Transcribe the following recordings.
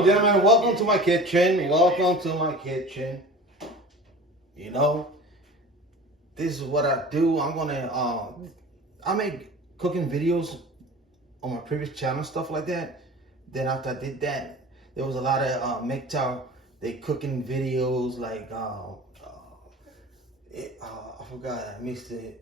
and gentlemen, welcome to my kitchen. Welcome to my kitchen. You know, this is what I do. I make cooking videos on my previous channel, stuff like that. Then after I did that, there was a lot of MGTOW, they cooking videos like I forgot Mr.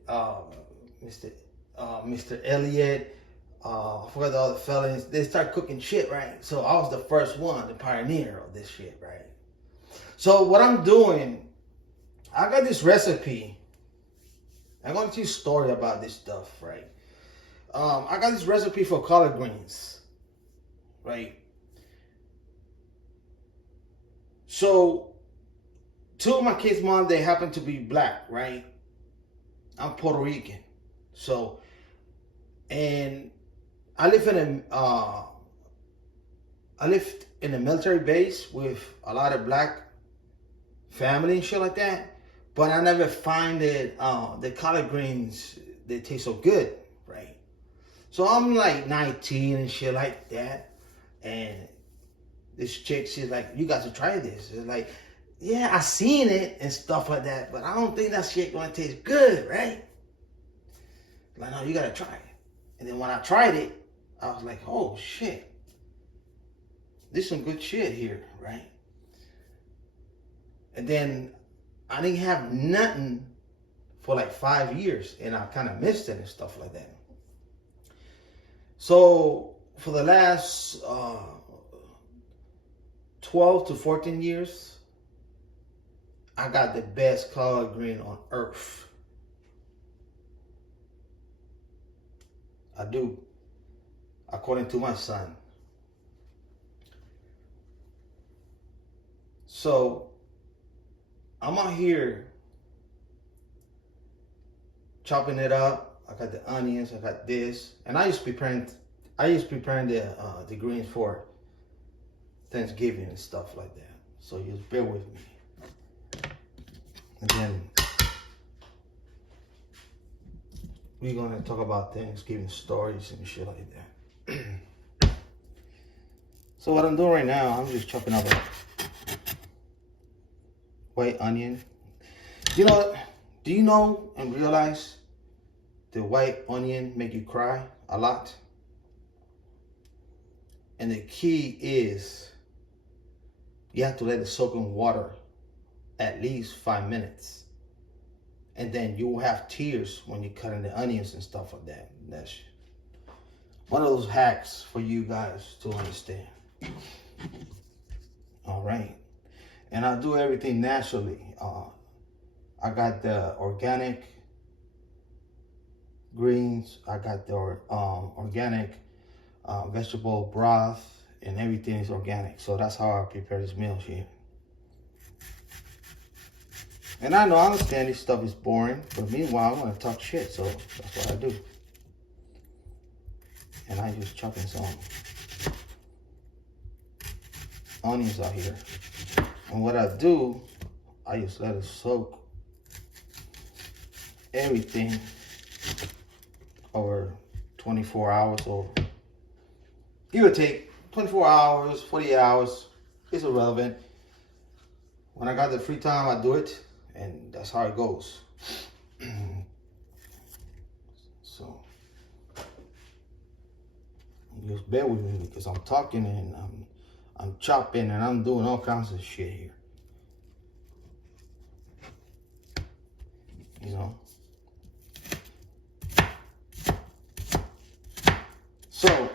Elliott. I forgot the other fellas. They start cooking shit, right? So I was the first one, the pioneer of this shit, right? So what I'm doing, I got this recipe. I'm going to tell you a story about this stuff, right? I got this recipe for collard greens, right? So, two of my kids' mom, they happen to be black, right? I'm Puerto Rican. So, and I lived in a military base with a lot of black family and shit like that. But I never find that the collard greens, they taste so good, right? So I'm like 19 and shit like that. And this chick, she's like, you got to try this. It's like, yeah, I seen it and stuff like that, but I don't think that shit gonna taste good, right? Like, no, you gotta try it. And then when I tried it, I was like, oh shit, there's some good shit here, right? And then I didn't have nothing for like 5 years, and I kind of missed it and stuff like that. So for the last 12 to 14 years, I got the best collard green on earth. I do, according to my son. So I'm out here chopping it up. I got the onions, I got this, and I used preparing the greens for Thanksgiving and stuff like that. So just bear with me. And then we're gonna talk about Thanksgiving stories and shit like that. So what I'm doing right now, I'm just chopping up a white onion. You know what? Do you know and realize the white onion make you cry a lot? And the key is you have to let it soak in water at least 5 minutes. And then you will have tears when you're cutting the onions and stuff like that. That's one of those hacks for you guys to understand. All right. And I do everything naturally. I got the organic greens. I got the organic vegetable broth, and everything is organic. So that's how I prepare this meal here. And I understand this stuff is boring, but meanwhile, I want to talk shit, so that's what I do. And I just chopping some onions out here. And what I do, I just let it soak everything over 24 hours, or give or take 24 hours, 48 hours. It's irrelevant. When I got the free time, I do it. And that's how it goes. So just bear with me because I'm talking and I'm chopping and I'm doing all kinds of shit here. You know. So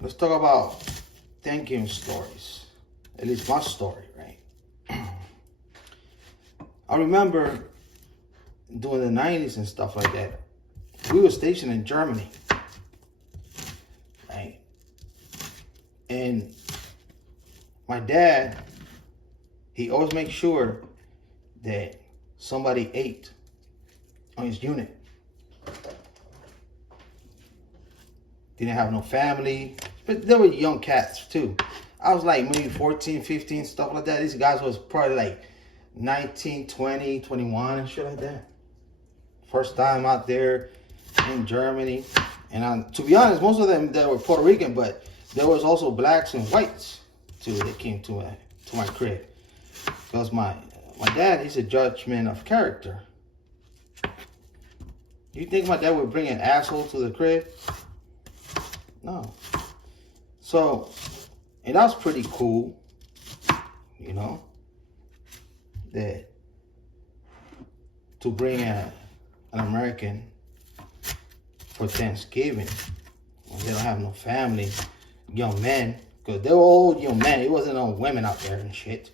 let's talk about Thanksgiving stories. At least my story, right? I remember during the 90s and stuff like that, we were stationed in Germany, right? And my dad, he always makes sure that somebody ate on his unit. Didn't have no family, but there were young cats too. I was like maybe 14, 15, stuff like that. These guys was probably like 19, 20, 21 and shit like that. First time out there in Germany. And to be honest, most of them, they were Puerto Rican, but there was also blacks and whites too that came to my crib. Because my dad, he's a judgment of character. You think my dad would bring an asshole to the crib? No. So, and that was pretty cool, you know, that to bring an American for Thanksgiving when they don't have no family, young men, because they were all young men. It wasn't no women out there and shit.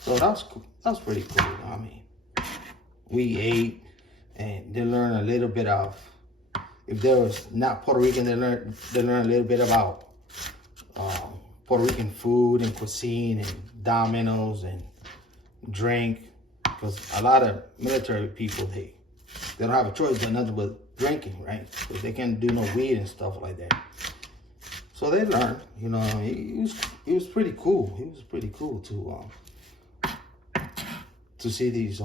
So that was cool. That was pretty cool. I mean, we ate and they learned a little bit of, if there was not Puerto Rican, they learned a little bit about Puerto Rican food and cuisine and dominoes and drink. Because a lot of military people, they don't have a choice but nothing but drinking, right? Because they can't do no weed and stuff like that. So they learned, you know. It was pretty cool. It was pretty cool to see these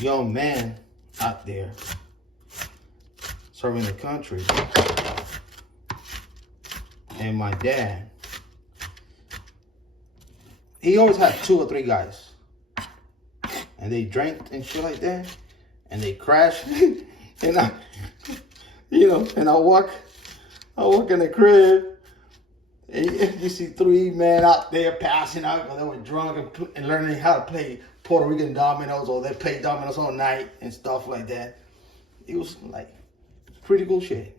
young men out there serving the country. And my dad, he always had 2 or 3 guys. And they drank and shit like that. And they crashed. And I walk in the crib. And you see 3 men out there passing out because they were drunk and learning how to play Puerto Rican dominoes, or they play dominoes all night and stuff like that. It was like pretty cool shit.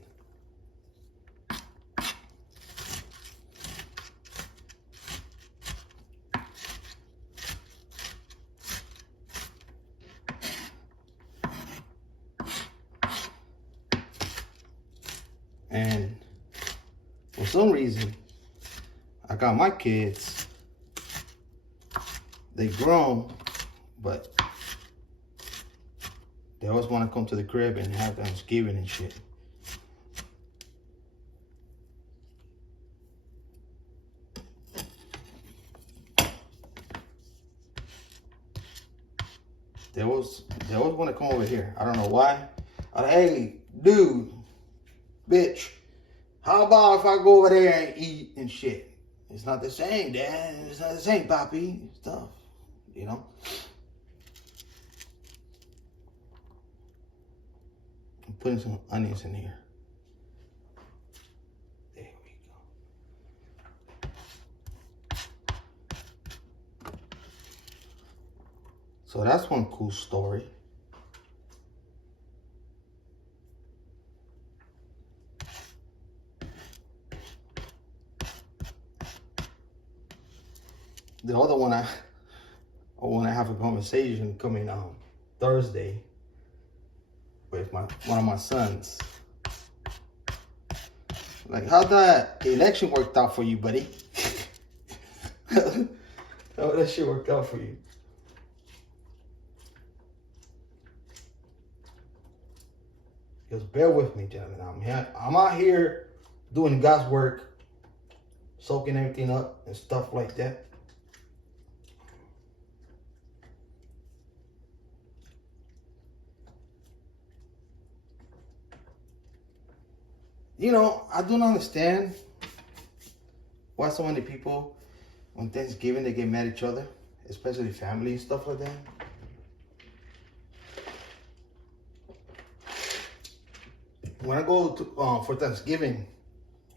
And for some reason, I got my kids, they grown, but they always want to come to the crib and have Thanksgiving and shit. They always want to come over here. I don't know why. Hey, dude, bitch, how about if I go over there and eat and shit? It's not the same, Dad. It's not the same, Poppy. Stuff, you know? I'm putting some onions in here. There we go. So that's one cool story. The other one, I want to have a conversation coming Thursday with one of my sons. Like, how that election worked out for you, buddy? How that shit worked out for you? Just bear with me, gentlemen. I'm out here doing God's work, soaking everything up and stuff like that. You know, I don't understand why so many people on Thanksgiving they get mad at each other, especially family and stuff like that. When I go to, for Thanksgiving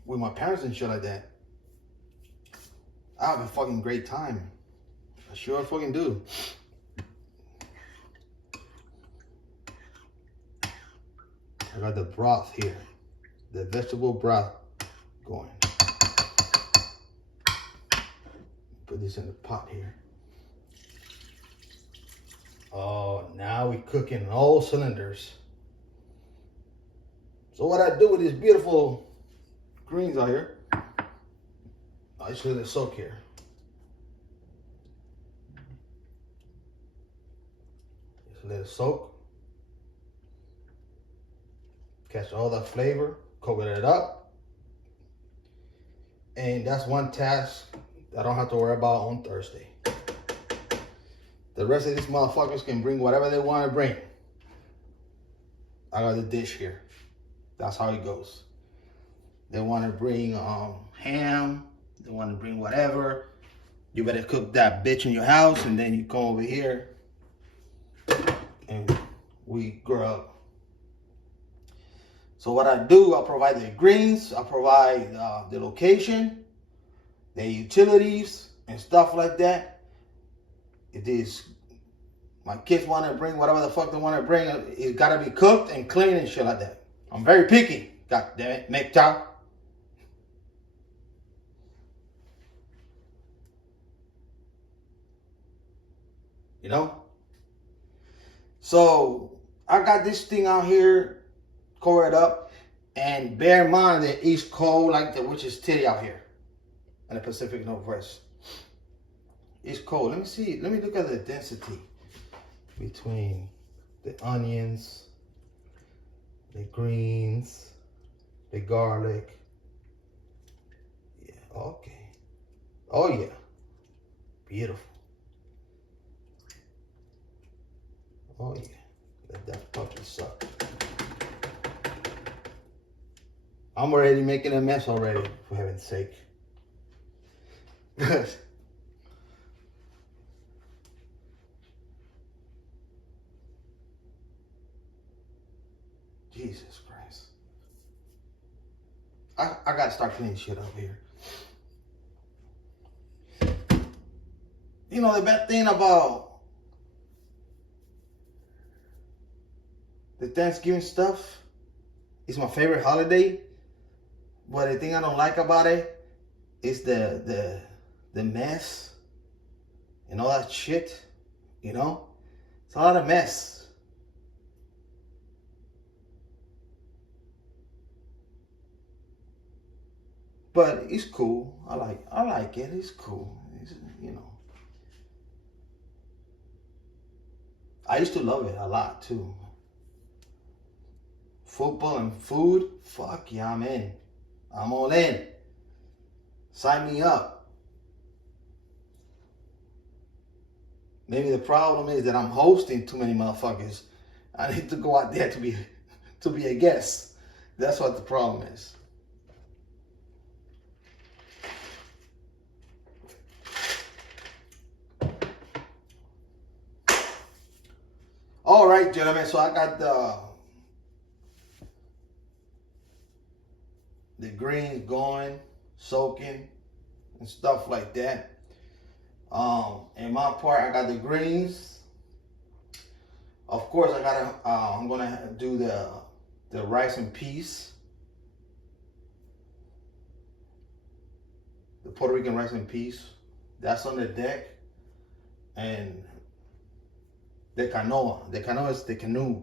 with my parents and shit like that, I have a fucking great time. I sure fucking do. I got the broth here. The vegetable broth going. Put this in the pot here. Oh, now we cooking all cylinders. So what I do with these beautiful greens out here, I just let it soak here. Just let it soak. Catch all that flavor. Cover it up, and that's one task I don't have to worry about on Thursday. The rest of these motherfuckers can bring whatever they want to bring. I got the dish here. That's how it goes. They want to bring ham. They want to bring whatever. You better cook that bitch in your house, and then you come over here and we grub. So what I do, I provide the greens, I provide the location, the utilities, and stuff like that. It is, my kids want to bring whatever the fuck they want to bring. It's got to be cooked and clean and shit like that. I'm very picky. God damn it, MGTOW. You know? So I got this thing out here covered up, and bear in mind that it's cold like the witch's titty out here in the Pacific Northwest. It's cold. Let me see. Let me look at the density between the onions, the greens, the garlic. Yeah, okay. Oh yeah. Beautiful. Oh yeah. Let that puppy suck. I'm already making a mess already, for heaven's sake. Jesus Christ. I gotta start cleaning shit up here. You know, the bad thing about the Thanksgiving stuff, it's my favorite holiday. But the thing I don't like about it is the mess and all that shit. You know, it's a lot of mess. But it's cool. I like it. It's cool. It's, you know, I used to love it a lot too. Football and food, fuck yeah, I'm in. I'm all in. Sign me up. Maybe the problem is that I'm hosting too many motherfuckers. I need to go out there to be a guest. That's what the problem is. All right, gentlemen. So I got the greens going, soaking, and stuff like that. In my part, I got the greens. Of course, I'm gonna do the rice and peas, the Puerto Rican rice and peas. That's on the deck, and the canoa. The canoa is the canoe,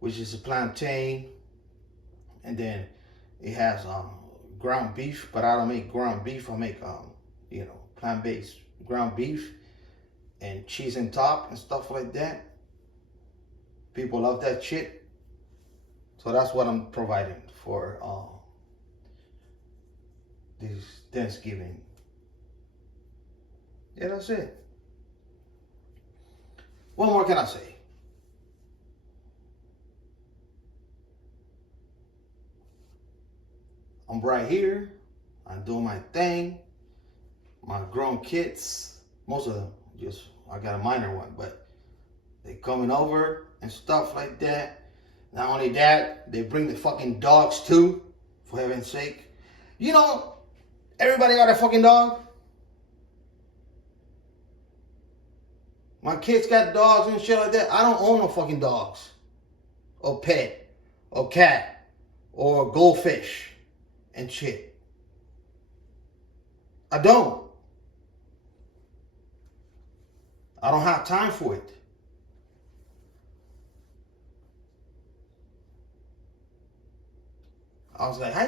which is a plantain, and then it has ground beef, but I don't make ground beef. I make you know, plant-based ground beef and cheese on top and stuff like that. People love that shit, so that's what I'm providing for this Thanksgiving. Yeah, that's it. What more can I say? I'm right here. I'm doing my thing. My grown kids, most of them, I got a minor one, but they coming over and stuff like that. Not only that, they bring the fucking dogs too, for heaven's sake. You know, everybody got a fucking dog. My kids got dogs and shit like that. I don't own no fucking dogs, or pet, or cat, or goldfish and shit. I don't have time for it. I was like, how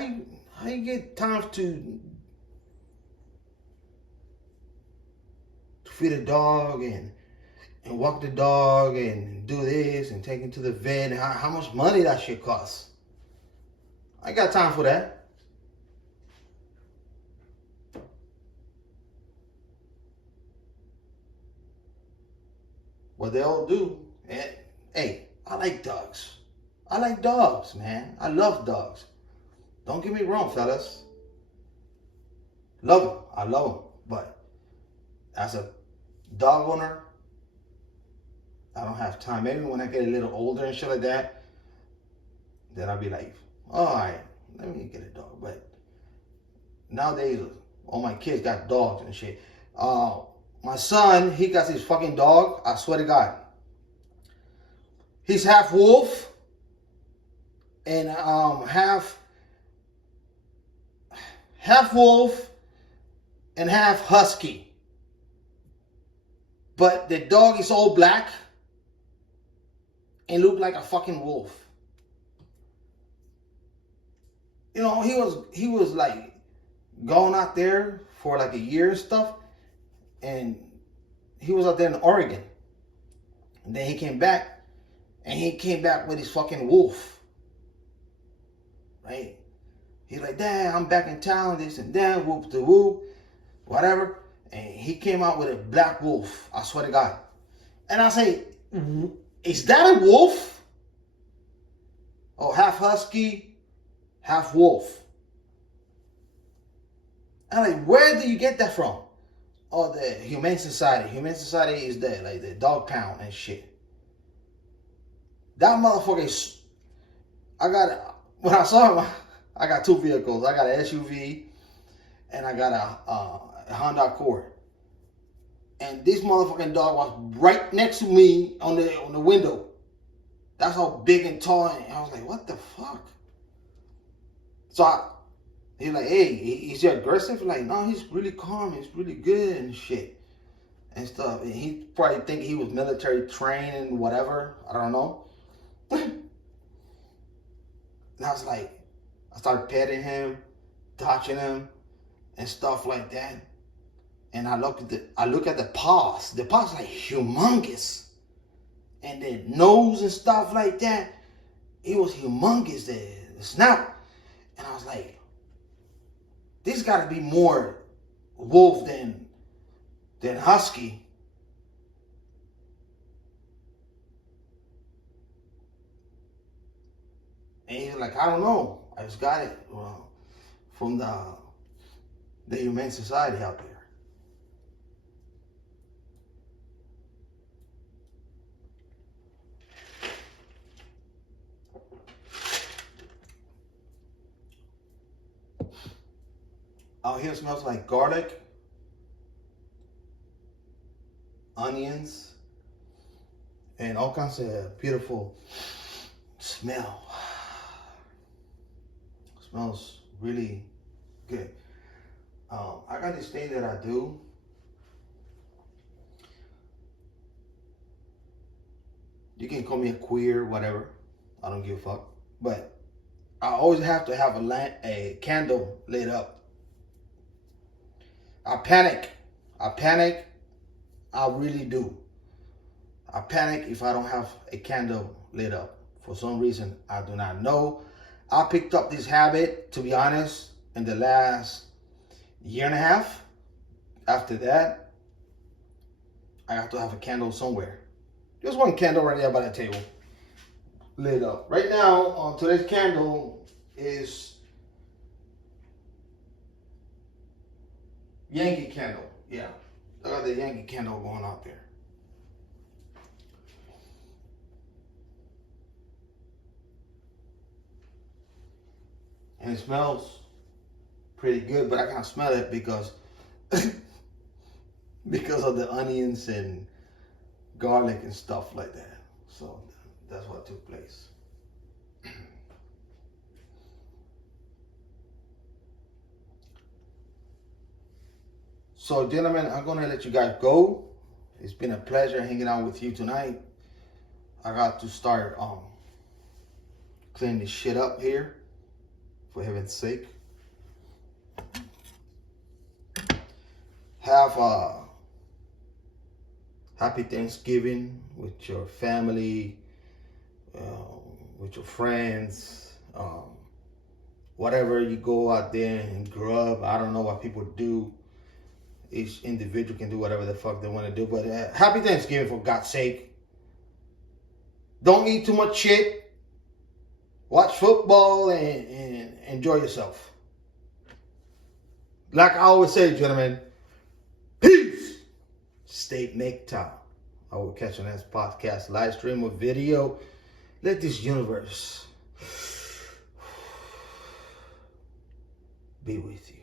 you get time to feed a dog and walk the dog and do this and take him to the vet, and how much money that shit costs? I got time for that. What they all do, and hey, I like dogs. I like dogs, man. I love dogs. Don't get me wrong, fellas. Love him. I love him. But as a dog owner, I don't have time. Maybe when I get a little older and shit like that, then I'll be like, all right, let me get a dog. But nowadays, all my kids got dogs and shit. My son, he got his fucking dog. I swear to God. He's half wolf and half wolf and half husky. But the dog is all black and look like a fucking wolf. You know, he was like going out there for like a year and stuff, and he was out there in Oregon. And then he came back, and he came back with his fucking wolf. Right? He's like, Dad, I'm back in town, this and that, whoop de whoop, whatever. And he came out with a black wolf, I swear to God. And I say, is that a wolf? Oh, half husky, half wolf. I'm like, where do you get that from? Oh, the Humane Society. Humane Society is the like the dog pound and shit. That motherfucker is. When I saw him, I got two vehicles. I got an SUV and I got a Honda Accord. And this motherfucking dog was right next to me on the window. That's how big and tall. And I was like, what the fuck? So he's like, hey, is he aggressive? Like, no, he's really calm. He's really good and shit and stuff. And he probably think he was military trained and whatever. I don't know. And I was like, I started petting him, touching him, and stuff like that. And I look at the paws. The paws like humongous, and the nose and stuff like that. It was humongous. The snout, and I was like, this got to be more wolf than husky. And he's like, I don't know. I just got it from the Humane Society out there. Out here smells like garlic, onions, and all kinds of beautiful smell. Smells really good. I got this thing that I do. You can call me a queer, whatever. I don't give a fuck. But I always have to have a candle lit up. I panic. I really do. I panic if I don't have a candle lit up. For some reason, I do not know. I picked up this habit, to be honest, in the last year and a half. After that, I have to have a candle somewhere. Just one candle right there by the table, lit up. Right now, today's candle is Yankee candle. Yeah, I got the Yankee candle going out there. And it smells pretty good, but I can't smell it because because of the onions and garlic and stuff like that. So that's what took place. So, gentlemen, I'm gonna let you guys go. It's been a pleasure hanging out with you tonight. I got to start cleaning this shit up here, for heaven's sake. Have a happy Thanksgiving with your family, with your friends, whatever you go out there and grub. I don't know what people do. Each individual can do whatever the fuck they want to do. But happy Thanksgiving, for God's sake. Don't eat too much shit. watch football, and enjoy yourself. Like I always say, gentlemen, peace. Stay MGTOW. I will catch you on next podcast, live stream, or video. Let this universe be with you.